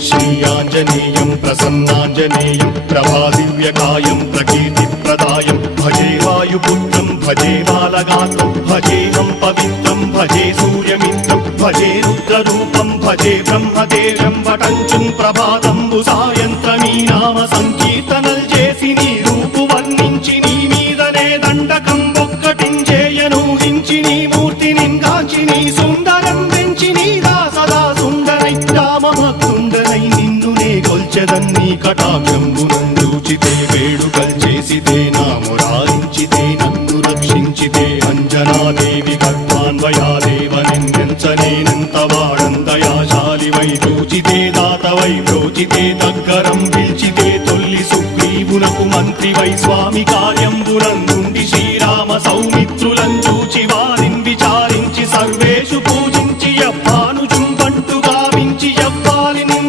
श्रीयाञ्जनेयं प्रसन्नाञ्जनेयं प्रभादिव्यकायं प्रकीर्तिप्रदायं भजे वायुपुत्रं भजे बालगात्रं भजेऽहं पवित्रं भजे सूर्यमित्रं भजे रुद्ररूपं भजे ब्रह्मदेव्यं वटञ्चं ప్రభాతంబు సాయంత్రమీ నామ సంకీర్తనల్ చేసి నీ రూపు వర్ణించి నీ మీదనే దండకం ఒక్కటించేయను హించి నీ మూర్తిని గాంచి నీ సుందరం పెంచి నీ దాసదా సుందరై రామభక్తుండనై నిన్నునే గొల్చెదన్ని కటాక్షంబునందూచితే వేడుకల్ చేసితే నా మురారించితే నన్ను రక్షించితే అంజనాదేవి గర్భాన్వయాదేవ నిన్నెంచనేనంత వాడందయాశాలివై చూచితే దాతవై బ్రోచితే దగ్గరం పిలిచితే తొల్లి సుగ్రీవునకు మంత్రివై స్వామి కార్యంబునందుండి శ్రీరామ సౌమిత్రులంచ